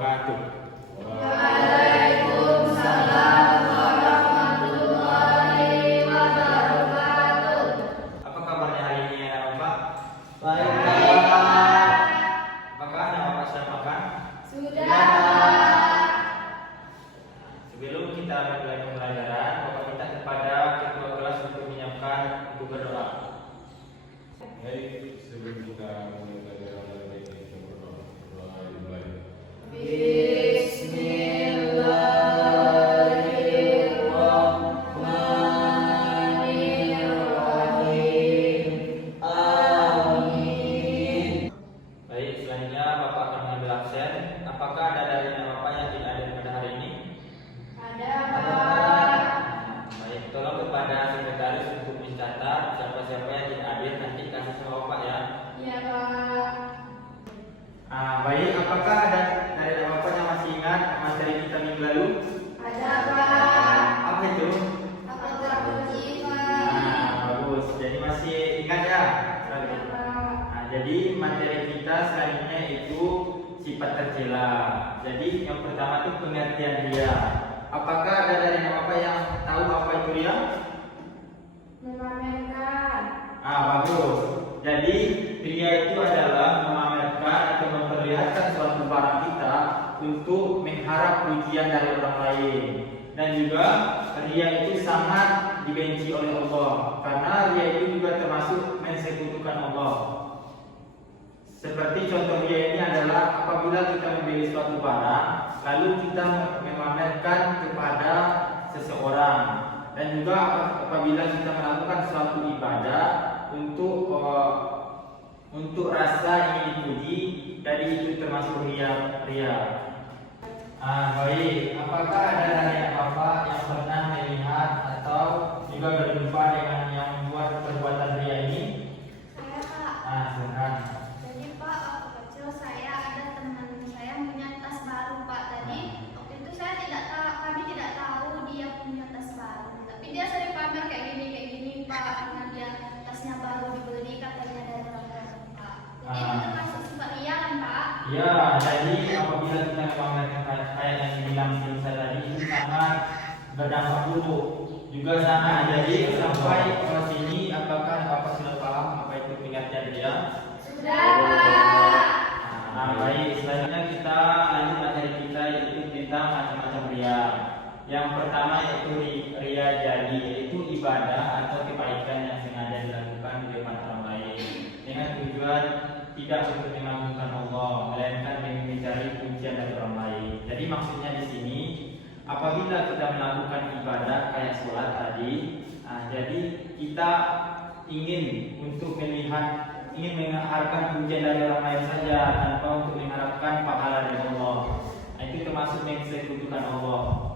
wabarakatuh. Waalaikumsalam warahmatullahi wabarakatuh. Apa kabarnya hari ini anak Bapak? Baik. Apakah anak Bapak sudah makan? Sudah. Sebelum kita mulai pembelajaran, Bapak minta kepada ketua kelas untuk menyiapkan untuk berdoa. Baik, sebelum kita mulai pelajaran hari ini, kita berdoa dimulai. Bismillahirrahmanirrahim. Amin. Baik, selanjutnya Bapak akan mengambil absen. Apakah ada dari anak Bapak yang tidak hadir pada hari ini? Ada, Pak. Baik, tolong kepada sekretaris untuk mencatat siapa-siapa yang tidak hadir, nanti kasih sama Bapak ya. Iya, Pak. Baik, apakah ada dari anak Bapak yang masih ingat materi kita minggu lalu? Ada, Pak. Apa itu? Apa terpuji, Pak? Bagus. Jadi masih ingat ya? Ada, Pak. Jadi materi kita selanjutnya itu sifat tercela. Jadi yang pertama itu pengertian ria. Apakah ada dari anak Bapak yang tahu apa itu ria? Memamerkan. Bagus. Jadi ria itu adalah memamerkan atau memperlihatkan suatu barang kita untuk mengharap pujian dari orang lain. Dan juga ria itu sangat dibenci oleh Allah karena ria itu juga termasuk mensekutukan Allah. Seperti contoh ria ini adalah apabila kita membeli suatu barang lalu kita memamerkan kepada seseorang, dan juga apabila kita melakukan suatu ibadah untuk rasa ingin dipuji, jadi itu termasuk ria. Baik, apakah ada dari anak Bapak yang pernah melihat atau juga berjumpa dengan yang membuat perbuatan ria ini? Saya, Pak. Silakan. Jadi Pak, waktu kecil saya ada teman saya punya tas baru, Pak. Tadi waktu itu kami tidak tahu dia punya tas baru. Tapi dia sering pamer kayak gini, Pak. Karena dia tasnya baru dibeli katanya dari orang lain, Pak. Jadi itu termasuk sifat ria kan, Pak? Ya, jadi apabila kita memamerkan kayak yang dibilang saya tadi itu sangat berdampak buruk. Juga sangat. Jadi sampai ke sini apakah Bapak sudah paham apa itu pengertian ria? Sudah, Pak. Baik, selanjutnya kita lanjut materi kita yaitu tentang macam-macam ria. Yang pertama yaitu ria jadi, yaitu ibadah atau kebaikan yang sengaja dilakukan di depan orang lain dengan tujuan tidak untuk mengagungkan Allah, melainkan dengan mencari pujian dari orang lain. Jadi maksudnya di sini apabila kita melakukan ibadah kayak sholat tadi, jadi kita ingin mengharapkan pujian dari orang lain saja tanpa untuk mengharapkan pahala dari Allah. Itu termasuk mensekutukan Allah.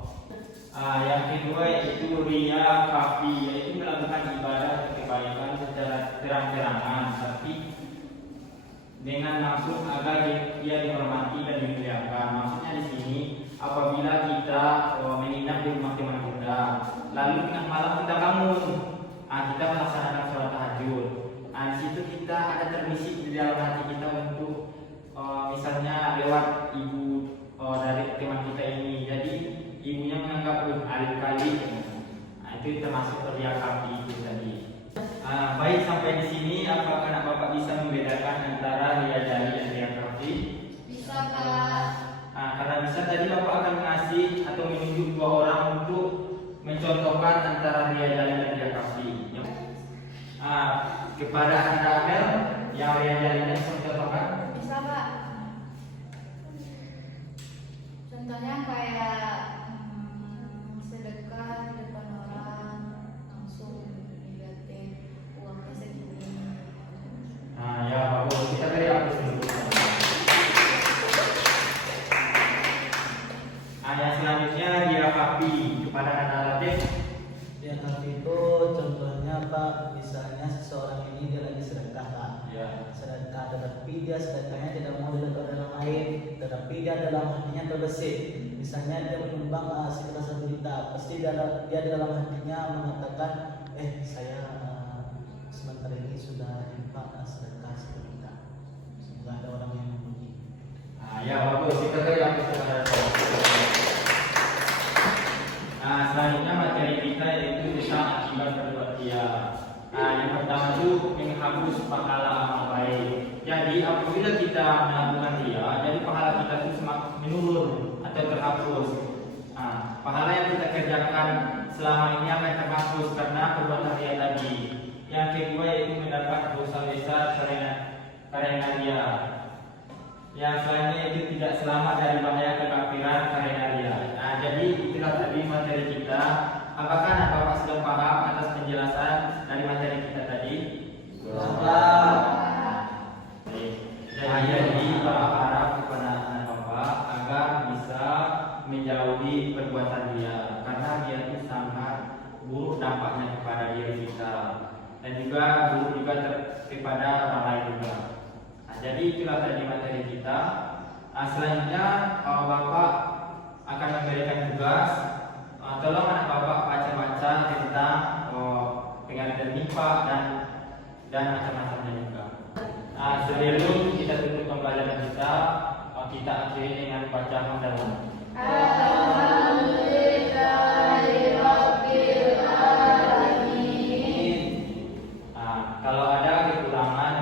Yang kedua yaitu ria kafi, yaitu melakukan ibadah atau kebaikan secara terang-terangan, tapi dengan maksud agar dia dihormati dan dimuliakan. Maksudnya di sini apabila kita menginap di rumah teman kita, lalu tengah malam kita bangun, kita melaksanakan sholat tahajud. Di situ kita ada termisi di dalam hati kita untuk misalnya lewat ibu dari teman kita ini. Jadi ibunya menganggap alim kali, itu termasuk ria kafi itu tadi. Baik, sampai di sini apakah anak Bapak bisa membedakan antara ria jali dan ria kafi? Bisa, Pak. Karena bisa tadi Bapak akan mengasih atau menunjuk dua orang untuk mencontohkan antara ria jali dan ria kafi. Kepada Anda Amel yang ria jalinya bisa mencontohkan? Bisa, Pak. Contohnya kayak sedekah di depan orang, langsung dilihatin uangnya segini. Ya bagus, kita beri aplaus dulu. Yang selanjutnya ria kafi kepada Anda Latif. Ya, tapi itu contohnya Pak, misalnya seseorang ini dia lagi sedekah Pak. Ya. Sedekah, tetapi dia sedekahnya tidak mau dilihat orang lain, tetapi dia dalam hatinya terbesit. Misalnya dia menyumbang sekitar 1 juta, pasti dia dalam hatinya mengatakan, saya sebentar ini sudah infak sedekah 1 juta. Semoga ada orang yang memuji. Ya bagus, kita beri aplaus. Nah, selanjutnya materi kita yaitu tentang akibat berbahagia. Nah, yang pertama itu menghapus pahala amal baik. Jadi apabila kita melakukan ria, jadi pahala kita itu semakin menurun atau terhapus. Nah, pahala yang kita kerjakan selama ini akan terhapus karena perbuatan ria tadi. Yang kedua yaitu mendapat dosa besar karena ria. Yang selanjutnya itu tidak selamat dari bahaya kekafiran karena ria. Nah, jadi itulah tadi materi kita. Apakah Bapak sudah paham atas penjelasan dari materi kita tadi? Jadi Bapak harap kepada anak Bapak agar bisa menjauhi perbuatan dia, karena dia itu sangat buruk dampaknya kepada diri kita dan juga buruk juga kepada orang lain juga. Nah, jadi itulah tadi materi kita. Nah, selanjutnya Bapak akan memberikan tugas. Tolong anak Bapak baca-baca tentang pengadilan MIPA dan macam-macamnya juga. Nah, sebelum kita tutup pembelajaran kita akhiri dengan baca hamdalah. Alhamdulillahirabbil alamin. Nah, kalau ada kekurangan